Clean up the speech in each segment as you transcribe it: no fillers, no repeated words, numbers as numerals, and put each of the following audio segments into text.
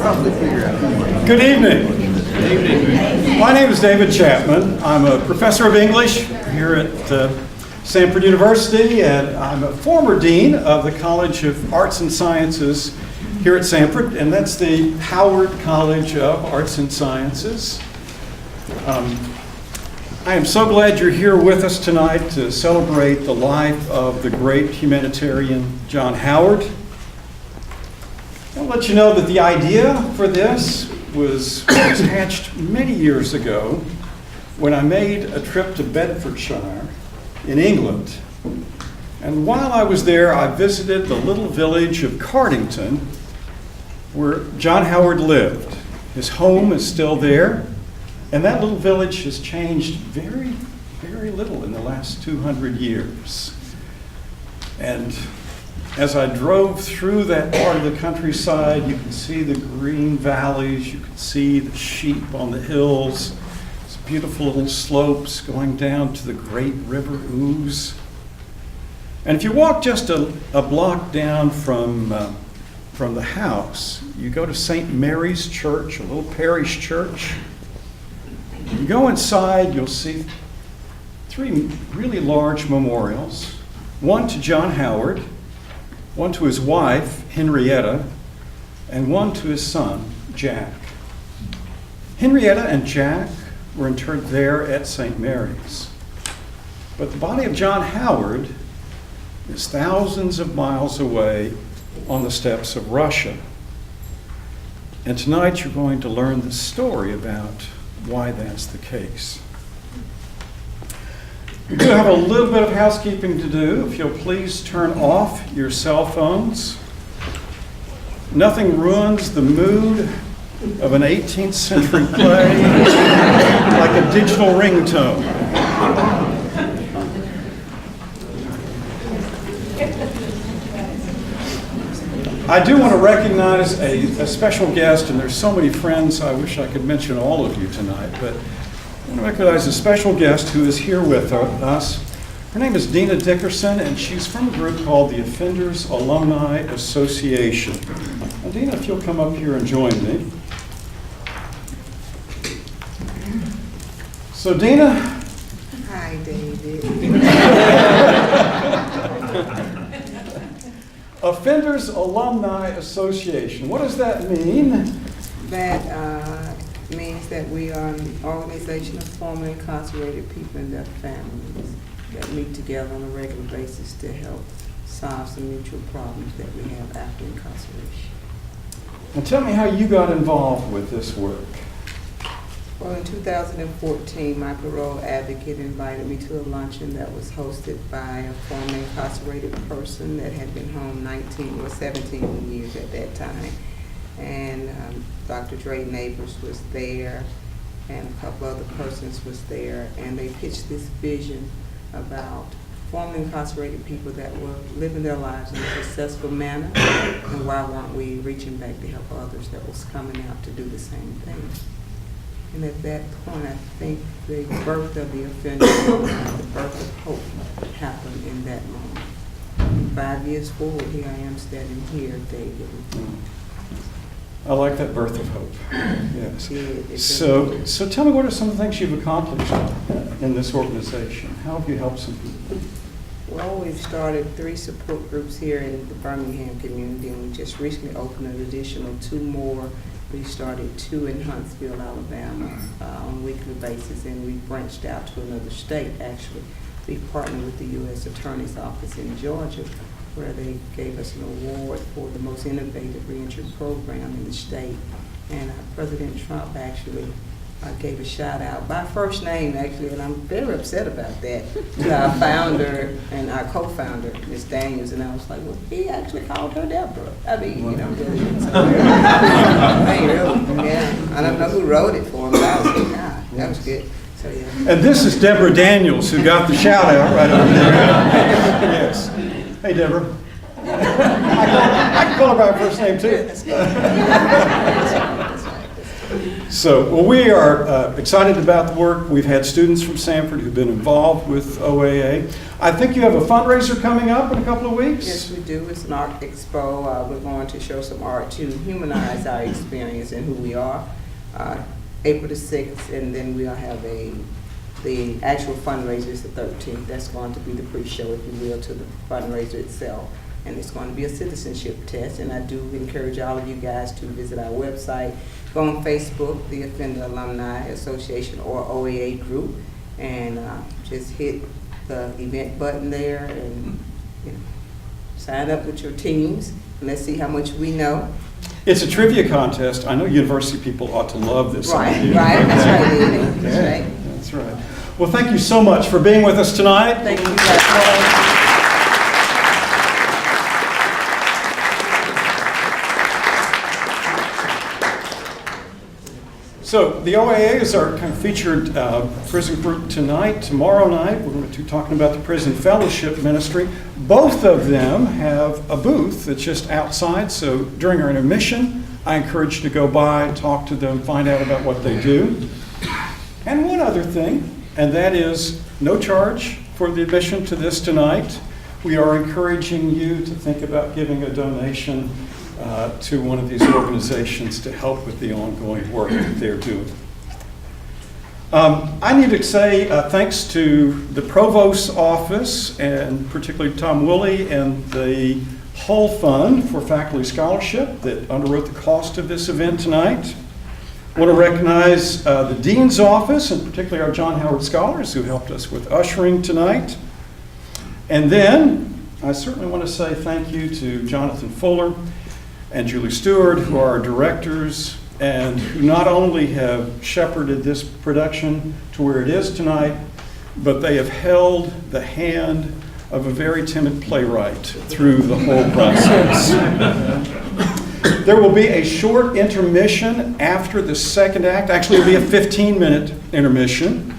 Good evening. My name is David Chapman. I'm a professor of English here at Samford University, and I'm a former dean of the College of Arts and Sciences here at Samford, and that's the Howard College of Arts and Sciences. I am so glad you're here with us tonight to celebrate the life of the great humanitarian John Howard. I'll let you know that the idea for this was hatched many years ago when I made a trip to Bedfordshire in England. And while I was there, I visited the little village of Cardington where John Howard lived. His home is still there, and that little village has changed very, very little in the last 200 years. And as I drove through that part of the countryside, you can see the green valleys, you can see the sheep on the hills, these beautiful little slopes going down to the great river Ouse. And if you walk just a block down from the house, you go to St. Mary's Church, a little parish church. You go inside, you'll see three really large memorials, one to John Howard, one to his wife, Henrietta, and one to his son, Jack. Henrietta and Jack were interred there at St. Mary's. But the body of John Howard is thousands of miles away on the steppes of Russia. And tonight you're going to learn the story about why that's the case. We do have a little bit of housekeeping to do. If you'll please turn off your cell phones. Nothing ruins the mood of an 18th century play like a digital ringtone. I do want to recognize a special guest, and there's so many friends, I wish I could mention all of you tonight, but I want to recognize a special guest who is here with us. Her name is Dina Dickerson, and she's from a group called the Offenders Alumni Association. Now, Dina, if you'll come up here and join me. So, Dina. Hi, David. Offenders Alumni Association. What does that mean? That means that we are an organization of formerly incarcerated people and their families that meet together on a regular basis to help solve some mutual problems that we have after incarceration. And tell me how you got involved with this work. Well, in 2014, my parole advocate invited me to a luncheon that was hosted by a formerly incarcerated person that had been home 19 or 17 years at that time. And Dr. Dre Neighbors was there, and a couple other persons was there, and they pitched this vision about formerly incarcerated people that were living their lives in a successful manner, and why weren't we reaching back to help others that was coming out to do the same thing. And at that point, I think the birth of the offender, the birth of hope happened in that moment. And 5 years forward, here I am standing here, David. I like that birth of hope. Yes. Yeah, So tell me, what are some of the things you've accomplished in this organization? How have you helped some people? Well, we've started 3 support groups here in the Birmingham community, and we just recently opened an additional 2 more. We started 2 in Huntsville, Alabama, on a weekly basis, and we branched out to another state, actually. We partnered with the U.S. Attorney's Office in Georgia, where they gave us an award for the most innovative reentry program in the state. And President Trump actually gave a shout out by first name, actually, and I'm very upset about that, to our founder and our co-founder, Ms. Daniels, and I was like, well, he actually called her Deborah. I mean, you know, yeah. I don't know who wrote it for him, but I was like, that was good. So, yeah. And this is Deborah Daniels, who got the shout out right over there. Yes. Hey, Deborah. I can call her by her first name, too. So, well, we are excited about the work. We've had students from Samford who've been involved with OAA. I think you have a fundraiser coming up in a couple of weeks? Yes, we do. It's an art expo. We're going to show some art to humanize our experience and who we are. April the 6th, and then we'll have the actual fundraiser is the 13th. That's going to be the pre-show, if you will, to the fundraiser itself. And it's going to be a citizenship test, and I do encourage all of you guys to visit our website, go on Facebook, the Offender Alumni Association or OAA group, and just hit the event button there and sign up with your teams, and let's see how much we know. It's a trivia contest. I know university people ought to love this. Right, idea. right, that's right, Lily. Okay. That's right. That's right. Well, thank you so much for being with us tonight. Thank you guys. So the OAA is our kind of featured prison group tonight. Tomorrow night, we're going to be talking about the Prison Fellowship Ministry. Both of them have a booth that's just outside. So during our intermission, I encourage you to go by, talk to them, find out about what they do. And one other thing, and that is no charge for the admission to this tonight. We are encouraging you to think about giving a donation to one of these organizations to help with the ongoing work that they're doing. I need to say thanks to the Provost's office, and particularly Tom Woolley and the Hull Fund for Faculty Scholarship that underwrote the cost of this event tonight. I want to recognize the Dean's office, and particularly our John Howard Scholars who helped us with ushering tonight. And then I certainly want to say thank you to Jonathan Fuller and Julie Stewart, who are our directors, and who not only have shepherded this production to where it is tonight, but they have held the hand of a very timid playwright through the whole process. There will be a short intermission after the second act. Actually, it'll be a 15-minute intermission.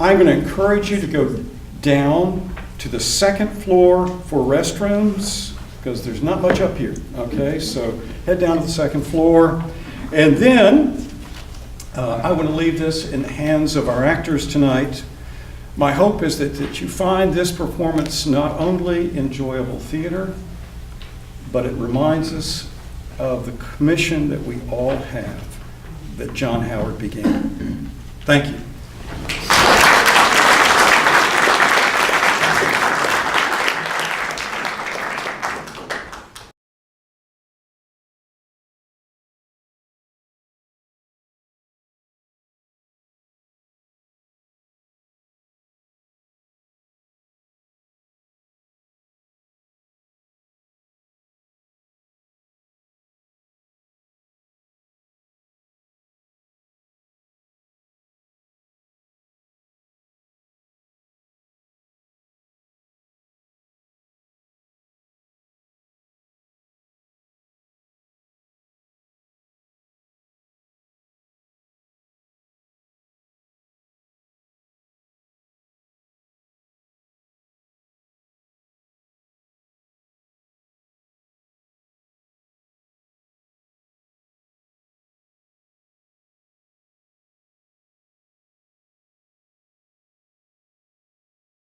I'm going to encourage you to go down to the second floor for restrooms, because there's not much up here, okay? So head down to the second floor. And then I want to leave this in the hands of our actors tonight. My hope is that you find this performance not only enjoyable theater, but it reminds us of the commission that we all have, that John Howard began. Thank you.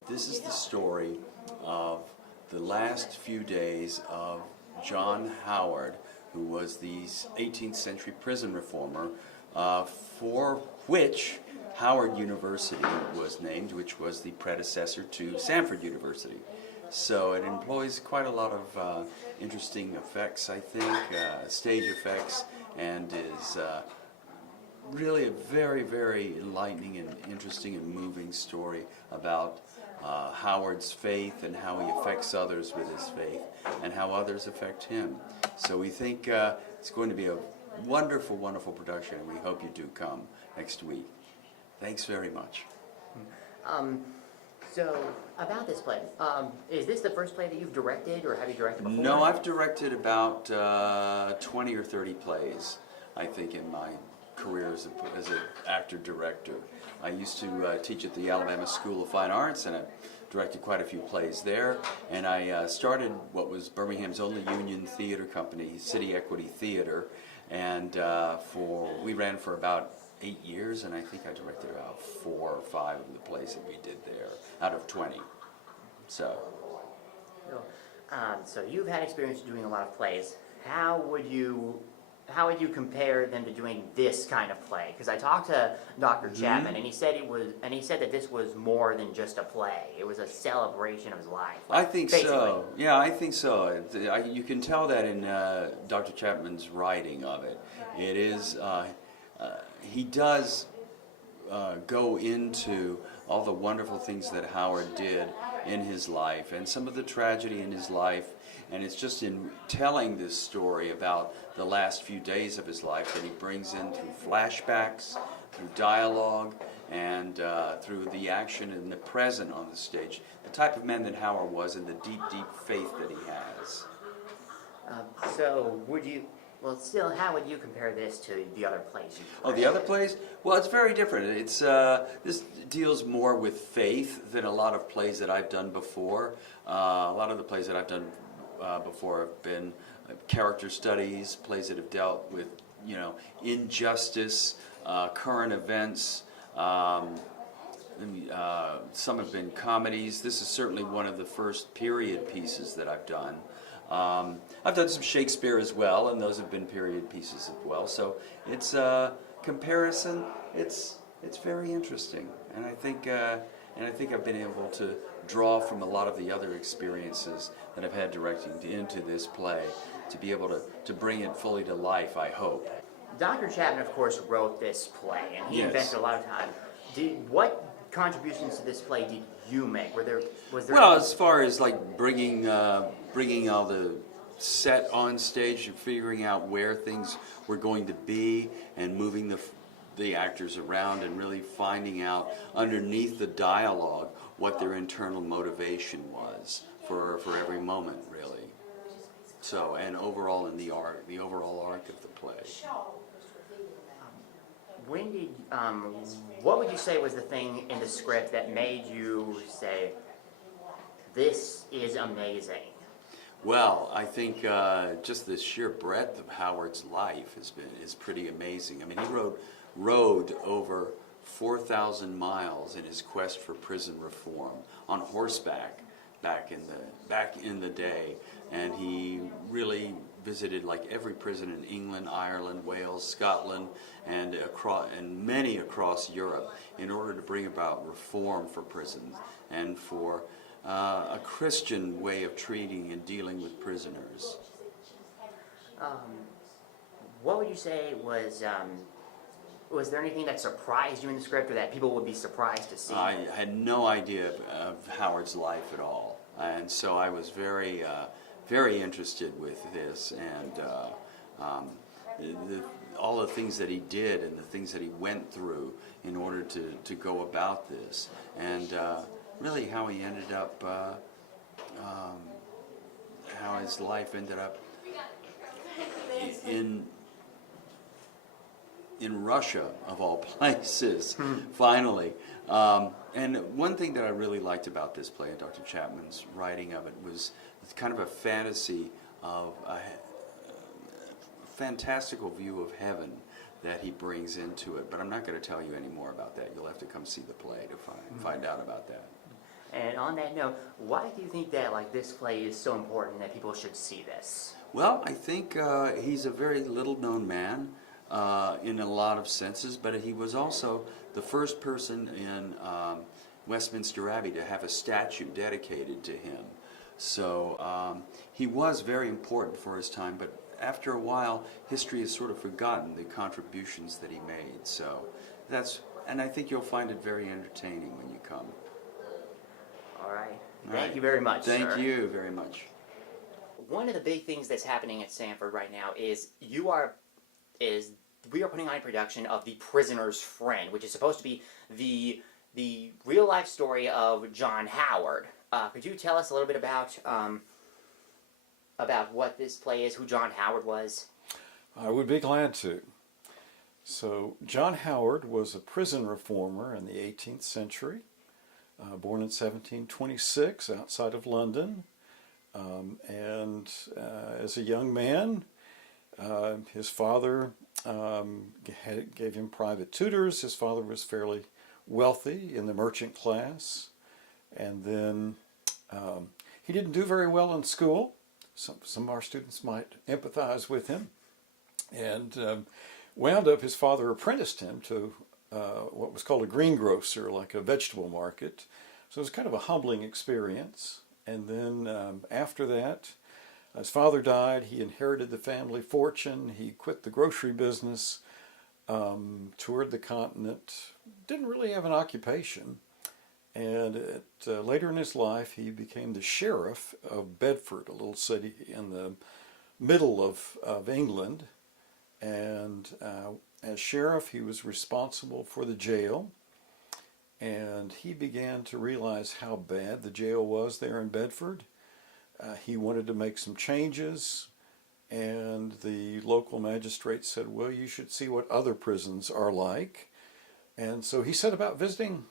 This is the story of the last few days of John Howard, who was the 18th century prison reformer, for which Howard University was named, which was the predecessor to Samford University. So it employs quite a lot of interesting effects, I think, stage effects, and is really a very, very enlightening and interesting and moving story about Howard's faith and how he affects others with his faith and how others affect him. So we think it's going to be a wonderful, wonderful production, and we hope you do come next week. Thanks very much. So, about this play, is this the first play that you've directed, or have you directed before? No, I've directed about 20 or 30 plays, I think, in my career as an actor-director. I used to teach at the Alabama School of Fine Arts, and I directed quite a few plays there. And I started what was Birmingham's only union theater company, City Equity Theater, And we ran for about 8 years, and I think I directed about 4 or 5 of the plays that we did there out of 20. So. So you've had experience doing a lot of plays. How would you compare them to doing this kind of play? Because I talked to Dr. Chapman, and he said that this was more than just a play. It was a celebration of his life. I think basically. so. Yeah, I think so. You can tell that in Dr. Chapman's writing of it. It is, he does go into all the wonderful things that Howard did in his life and some of the tragedy in his life. And it's just in telling this story about the last few days of his life that he brings in through flashbacks, through dialogue, and through the action in the present on the stage. The type of man that Howard was and the deep, deep faith that he has. How would you compare this to the other plays you've Oh, the other plays? Well, it's very different. It's this deals more with faith than a lot of plays that I've done before. A lot of the plays that I've done before have been character studies, plays that have dealt with, injustice, current events. Some have been comedies. This is certainly one of the first period pieces that I've done. I've done some Shakespeare as well, and those have been period pieces as well. So it's a comparison. It's very interesting, and I think I've been able to draw from a lot of the other experiences that I've had directing into this play to be able to bring it fully to life, I hope. Dr. Chapman, of course, wrote this play, and he Yes. invested a lot of time. What contributions to this play did you make? Was there? Well, as far as like bringing all the set on stage and figuring out where things were going to be and moving the actors around and really finding out underneath the dialogue what their internal motivation was for every moment, really. So, and overall in the overall arc of the play. What would you say was the thing in the script that made you say, "This is amazing"? Well, I think just the sheer breadth of Howard's life is pretty amazing. I mean, he rode over 4,000 miles in his quest for prison reform on horseback back in the day, and he really visited like every prison in England, Ireland, Wales, Scotland, and many across Europe in order to bring about reform for prisons and for a Christian way of treating and dealing with prisoners. What would you say was there anything that surprised you in the script, or that people would be surprised to see? I had no idea of Howard's life at all, and so I was very, very interested with this, and all the things that he did and the things that he went through in order to go about this, and really how he ended up, how his life ended up in Russia, of all places, finally. And one thing that I really liked about this play, and Dr. Chapman's writing of it, was kind of a fantasy of a fantastical view of heaven that he brings into it. But I'm not going to tell you any more about that. You'll have to come see the play to find out about that. And on that note, why do you think that this play is so important that people should see this? Well, I think he's a very little-known man in a lot of senses, but he was also the first person in Westminster Abbey to have a statue dedicated to him. So he was very important for his time, but after a while, history has sort of forgotten the contributions that he made. So and I think you'll find it very entertaining when you come. All right. Thank you very much, sir. Thank you very much. One of the big things that's happening at Samford right now is we are putting on a production of The Prisoner's Friend, which is supposed to be the real life story of John Howard. Could you tell us a little bit about what this play is, who John Howard was? I would be glad to. So, John Howard was a prison reformer in the 18th century, born in 1726 outside of London. And as a young man, His father gave him private tutors. His father was fairly wealthy in the merchant class. And then he didn't do very well in school. Some of our students might empathize with him. And wound up, his father apprenticed him to what was called a greengrocer, like a vegetable market. So it was kind of a humbling experience. And then after that, his father died. He inherited the family fortune. He quit the grocery business, toured the continent, didn't really have an occupation. And later in his life, he became the sheriff of Bedford, a little city in the middle of England. And as sheriff, he was responsible for the jail. And he began to realize how bad the jail was there in Bedford. He wanted to make some changes, and the local magistrate said, well, you should see what other prisons are like. And so he set about visiting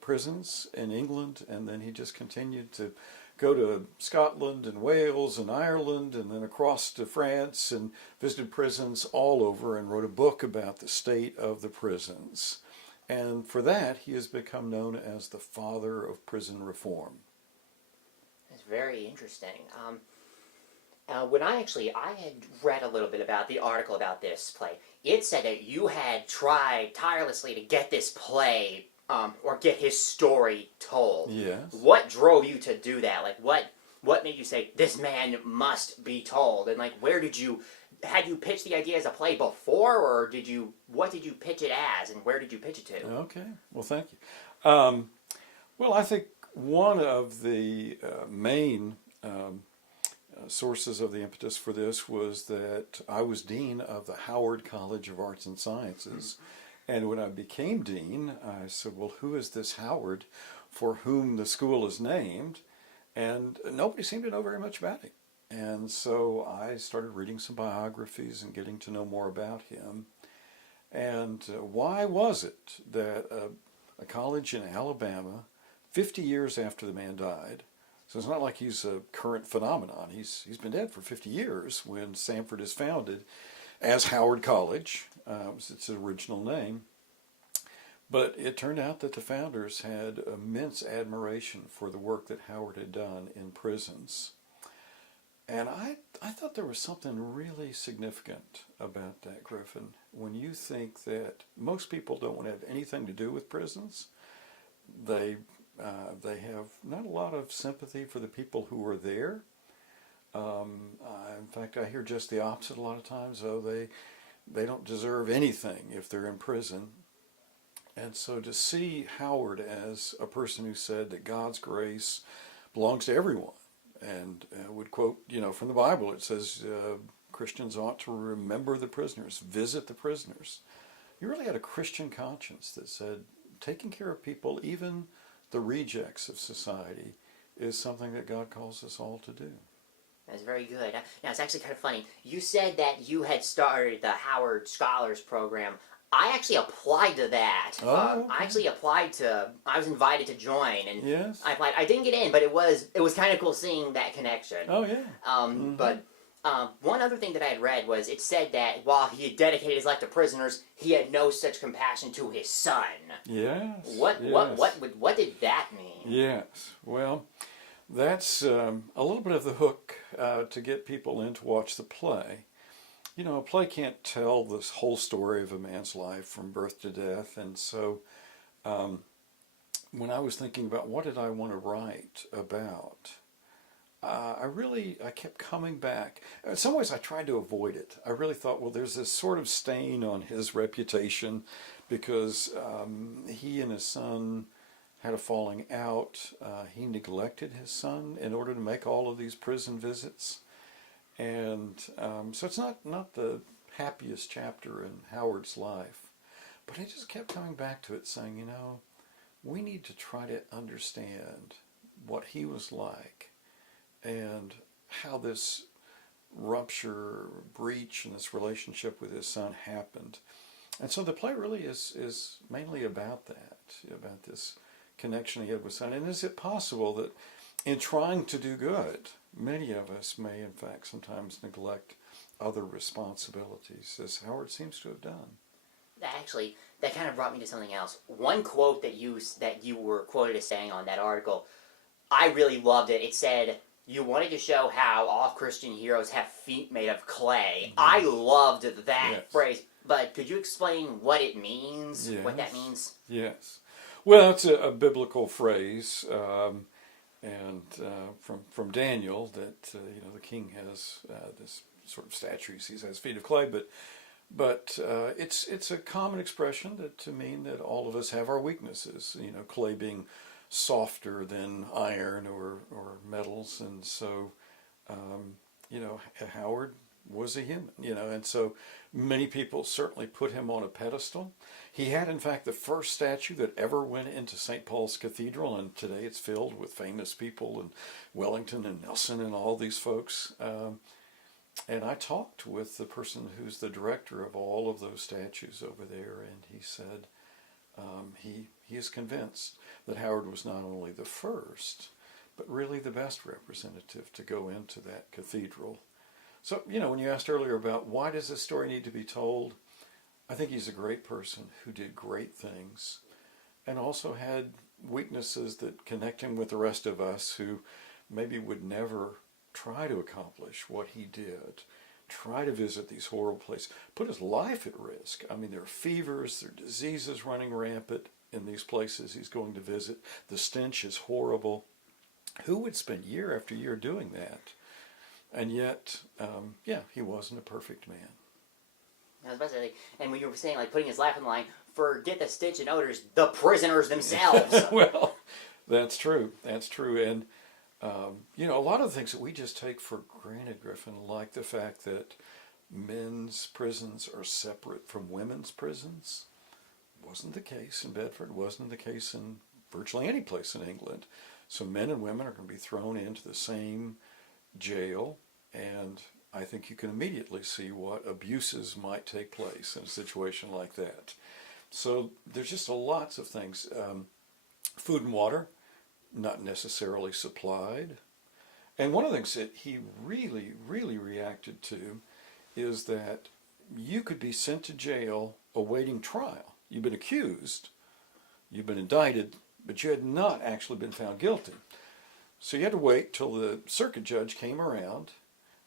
prisons in England, and then he just continued to go to Scotland and Wales and Ireland and then across to France and visited prisons all over and wrote a book about the state of the prisons. And for that, he has become known as the father of prison reform. That's very interesting. When I had read a little bit about the article about this play, it said that you had tried tirelessly to get this play or get his story told. Yes. What drove you to do that? Like, what made you say, this man must be told? And, like, had you pitched the idea as a play before, or what did you pitch it as, and where did you pitch it to? Okay, well, thank you. Well, I think one of the main sources of the impetus for this was that I was dean of the Howard College of Arts and Sciences. And when I became dean, I said, well, who is this Howard for whom the school is named? And nobody seemed to know very much about him. And so I started reading some biographies and getting to know more about him. And why was it that a college in Alabama, 50 years after the man died, so it's not like he's a current phenomenon. He's been dead for 50 years when Samford is founded as Howard College. Was its original name. But it turned out that the founders had immense admiration for the work that Howard had done in prisons. And I thought there was something really significant about that, Griffin. When you think that most people don't want to have anything to do with prisons, they have not a lot of sympathy for the people who are there. In fact, I hear just the opposite a lot of times. They don't deserve anything if they're in prison. And so to see Howard as a person who said that God's grace belongs to everyone, and would quote, from the Bible, it says Christians ought to remember the prisoners, visit the prisoners. He really had a Christian conscience that said taking care of people, even the rejects of society, is something that God calls us all to do. That's very good. Now, it's actually kind of funny. You said that you had started the Howard Scholars Program. I actually applied to that. Oh, okay. I was invited to join, and Yes. I applied. I didn't get in, but it was kind of cool seeing that connection. Oh, yeah. But one other thing that I had read was it said that while he had dedicated his life to prisoners, he had no such compassion to his son. Yes. What did that mean? Yes. Well, that's a little bit of the hook to get people in to watch the play. A play can't tell this whole story of a man's life from birth to death. And so when I was thinking about what did I want to write about, I kept coming back. In some ways I tried to avoid it. I really thought, well, there's this sort of stain on his reputation because he and his son had a falling out. He neglected his son in order to make all of these prison visits. And so it's not the happiest chapter in Howard's life. But I just kept coming back to it saying, we need to try to understand what he was like and how this rupture, breach in this relationship with his son happened. And so the play really is mainly about that, about this connection he had with his son. And is it possible that in trying to do good, many of us may, in fact, sometimes neglect other responsibilities, as Howard seems to have done. Actually, that kind of brought me to something else. One quote that you were quoted as saying on that article, I really loved it. It said, "You wanted to show how all Christian heroes have feet made of clay." I loved that Yes. phrase. But could you explain what it means? What that Yes. means? Yes. Well, it's a biblical phrase, and from Daniel that the king has this sort of statue. He has feet of clay, but it's a common expression to mean that all of us have our weaknesses. Clay being softer than iron or metals, and so Howard was a human, and so many people certainly put him on a pedestal. He had, in fact, the first statue that ever went into St. Paul's Cathedral, and today it's filled with famous people, and Wellington and Nelson and all these folks. And I talked with the person who's the director of all of those statues over there, and he said he is convinced that Howard was not only the first, but really the best representative to go into that cathedral. So, when you asked earlier about why does this story need to be told, I think he's a great person who did great things and also had weaknesses that connect him with the rest of us who maybe would never try to accomplish what he did, try to visit these horrible places, put his life at risk. I mean, there are fevers, there are diseases running rampant in these places he's going to visit. The stench is horrible. Who would spend year after year doing that? And yet, he wasn't a perfect man. I was about to say, and when you were saying, like, putting his life on the line, forget the stench and odors, the prisoners themselves. Well, that's true. That's true. And, a lot of the things that we just take for granted, Griffin, like the fact that men's prisons are separate from women's prisons, wasn't the case in Bedford, wasn't the case in virtually any place in England. So men and women are going to be thrown into the same jail, and I think you can immediately see what abuses might take place in a situation like that. So there's just lots of things. Food and water, not necessarily supplied. And one of the things that he really, really reacted to is that you could be sent to jail awaiting trial. You've been accused, you've been indicted, but you had not actually been found guilty. So you had to wait till the circuit judge came around,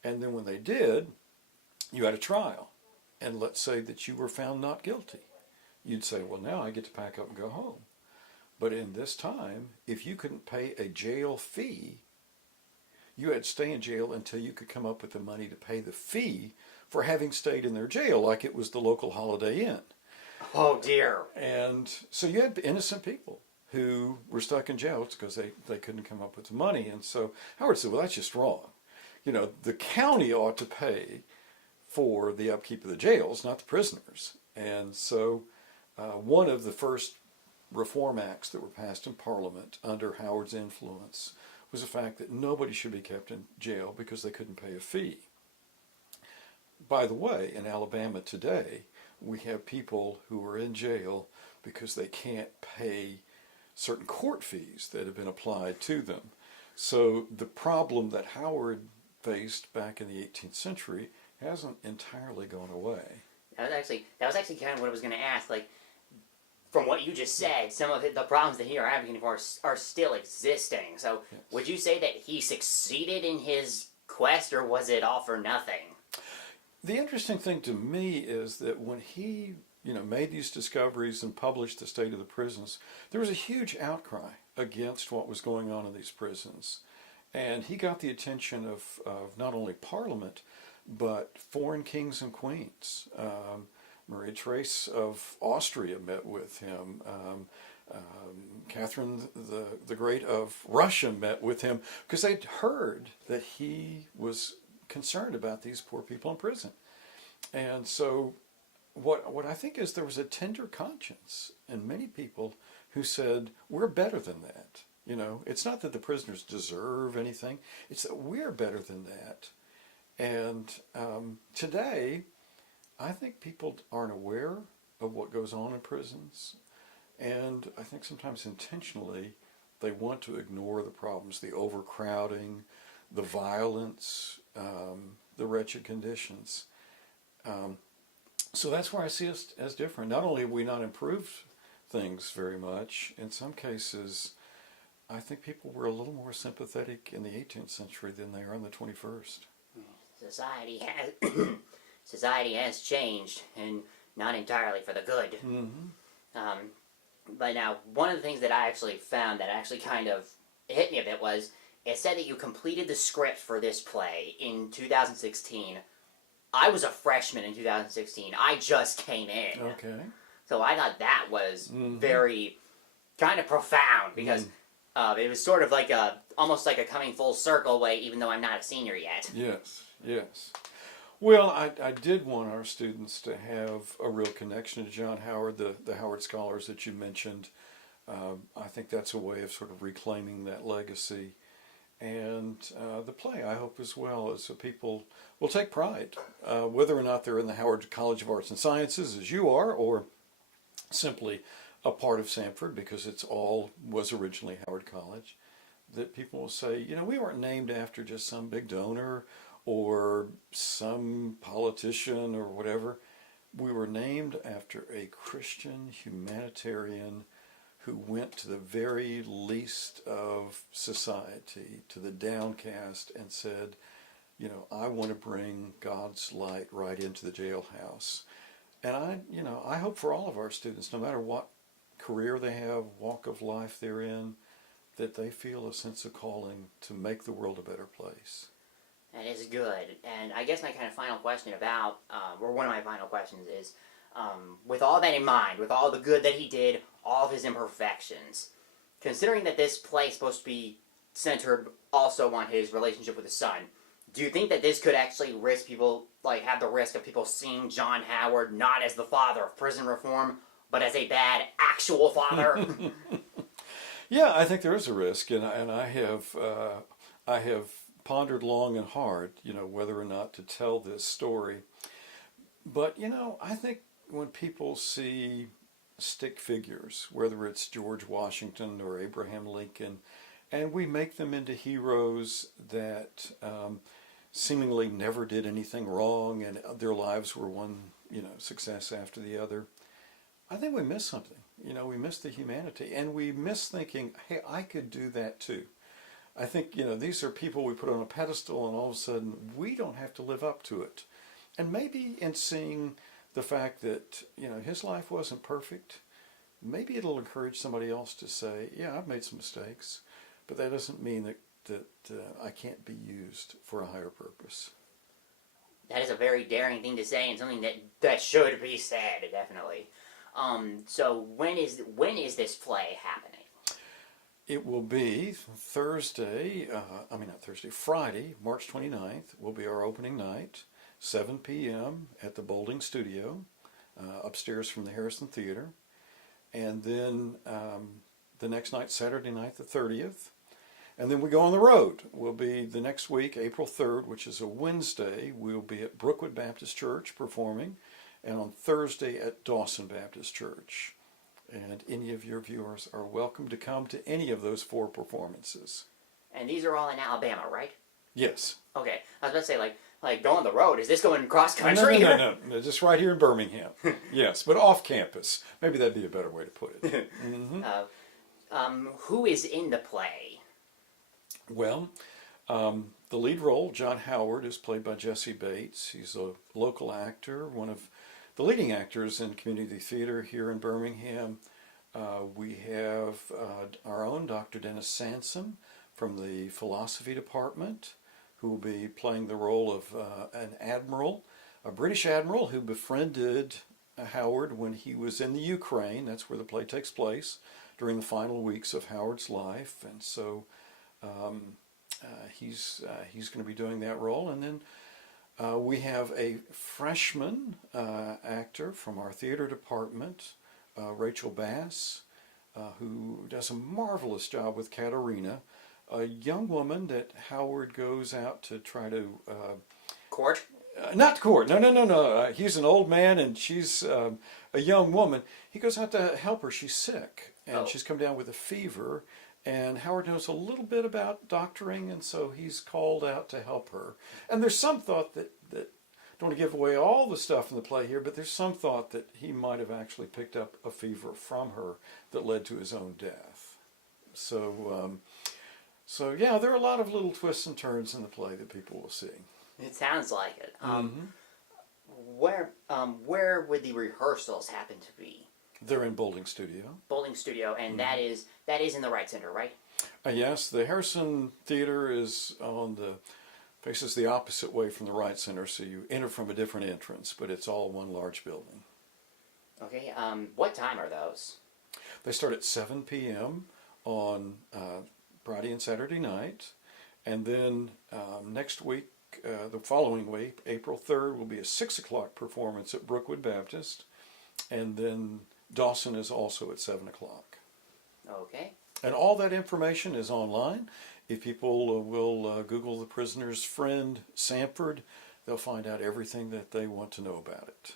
and then when they did, you had a trial. And let's say that you were found not guilty. You'd say, well, now I get to pack up and go home. But in this time, if you couldn't pay a jail fee, you had to stay in jail until you could come up with the money to pay the fee for having stayed in their jail like it was the local Holiday Inn. Oh, dear. And so you had innocent people who were stuck in jail because they couldn't come up with the money. And so Howard said, well, that's just wrong. The county ought to pay for the upkeep of the jails, not the prisoners. And so one of the first reform acts that were passed in Parliament under Howard's influence was the fact that nobody should be kept in jail because they couldn't pay a fee. By the way, in Alabama today, we have people who are in jail because they can't pay certain court fees that have been applied to them. So the problem that Howard faced back in the 18th century hasn't entirely gone away. That was actually kind of what I was going to ask. Like, from what you just said, some of the problems that he are advocating for are still existing. So Yes. Would you say that he succeeded in his quest, or was it all for nothing? The interesting thing to me is that when he, made these discoveries and published the state of the prisons, there was a huge outcry against what was going on in these prisons. And he got the attention of not only Parliament, but foreign kings and queens. Maria Therese of Austria met with him. Catherine the Great of Russia met with him because they'd heard that he was concerned about these poor people in prison. And so what I think is there was a tender conscience in many people who said, we're better than that. It's not that the prisoners deserve anything. It's that we're better than that. And today, I think people aren't aware of what goes on in prisons. And I think sometimes intentionally, they want to ignore the problems, the overcrowding, the violence, the wretched conditions. So that's where I see us as different. Not only have we not improved things very much, in some cases, I think people were a little more sympathetic in the 18th century than they are in the 21st. Society has changed, and not entirely for the good. Mm-hmm. But now, one of the things that I actually found that actually kind of hit me a bit was it said that you completed the script for this play in 2016. I was a freshman in 2016. I just came in. Okay. So I thought that was Mm-hmm. very kind of profound because it was sort of like almost like a coming full circle way, even though I'm not a senior yet. Yes, yes. Well, I did want our students to have a real connection to John Howard, the Howard Scholars that you mentioned. I think that's a way of sort of reclaiming that legacy. And the play, I hope as well, is that people will take pride, whether or not they're in the Howard College of Arts and Sciences, as you are, or simply a part of Samford, because was originally Howard College, that people will say, we weren't named after just some big donor or some politician or whatever. We were named after a Christian humanitarian who went to the very least of society, to the downcast, and said, I want to bring God's light right into the jailhouse. And I hope for all of our students, no matter what career they have, walk of life they're in, that they feel a sense of calling to make the world a better place. That is good. And I guess my kind of final question about, or one of my final questions is, with all that in mind, with all the good that he did, all of his imperfections, considering that this play is supposed to be centered also on his relationship with his son, do you think that this could actually have the risk of people seeing John Howard not as the father of prison reform, but as a bad actual father? Yeah, I think there is a risk, and I have pondered long and hard, whether or not to tell this story. But, I think when people see stick figures, whether it's George Washington or Abraham Lincoln, and we make them into heroes that seemingly never did anything wrong and their lives were one, success after the other, I think we miss something. We miss the humanity, and we miss thinking, hey, I could do that too. I think, these are people we put on a pedestal, and all of a sudden we don't have to live up to it. And maybe in seeing the fact that, his life wasn't perfect, maybe it'll encourage somebody else to say, yeah, I've made some mistakes, but that doesn't mean that I can't be used for a higher purpose. That is a very daring thing to say, and something that should be said, definitely. So when is this play happening? It will be Friday, March 29th, will be our opening night, 7 p.m. at the Boulding Studio, upstairs from the Harrison Theater. And then the next night, Saturday night, the 30th. And then we go on the road. We'll be the next week, April 3rd, which is a Wednesday, we'll be at Brookwood Baptist Church performing, and on Thursday at Dawson Baptist Church. And any of your viewers are welcome to come to any of those 4 performances. And these are all in Alabama, right? Yes. Okay, I was about to say, like go on the road. Is this going cross country? No, just right here in Birmingham. Yes, but off campus. Maybe that'd be a better way to put it. Mm-hmm. Who is in the play? Well, the lead role, John Howard, is played by Jesse Bates. He's a local actor, one of the leading actors in community theater here in Birmingham. We have our own Dr. Dennis Sansom from the philosophy department, who will be playing the role of an admiral, a British admiral who befriended Howard when he was in the Ukraine. That's where the play takes place during the final weeks of Howard's life. And so he's going to be doing that role. And then we have a freshman actor from our theater department, Rachel Bass, who does a marvelous job with Katerina, a young woman that Howard goes out to try to... Court? Not court, no. He's an old man and she's a young woman. He goes out to help her. She's sick and she's come down with a fever, And Howard knows a little bit about doctoring, and so he's called out to help her. And there's some thought that don't want to give away all the stuff in the play here, but there's some thought that he might have actually picked up a fever from her that led to his own death. So yeah, there are a lot of little twists and turns in the play that people will see. It sounds like it. Where would the rehearsals happen to be? They're in Bowling Studio. Bowling Studio, and that is in the Wright Center, right? Yes, the Harrison Theater is faces the opposite way from the Wright Center, so you enter from a different entrance, but it's all one large building. Okay. What time are those? They start at 7 p.m. on Friday and Saturday night, and then next week, the following week, April 3rd, will be a 6 o'clock performance at Brookwood Baptist, and then Dawson is also at 7 o'clock. Okay. And all that information is online. If people will Google The Prisoner's Friend, Samford, they'll find out everything that they want to know about it.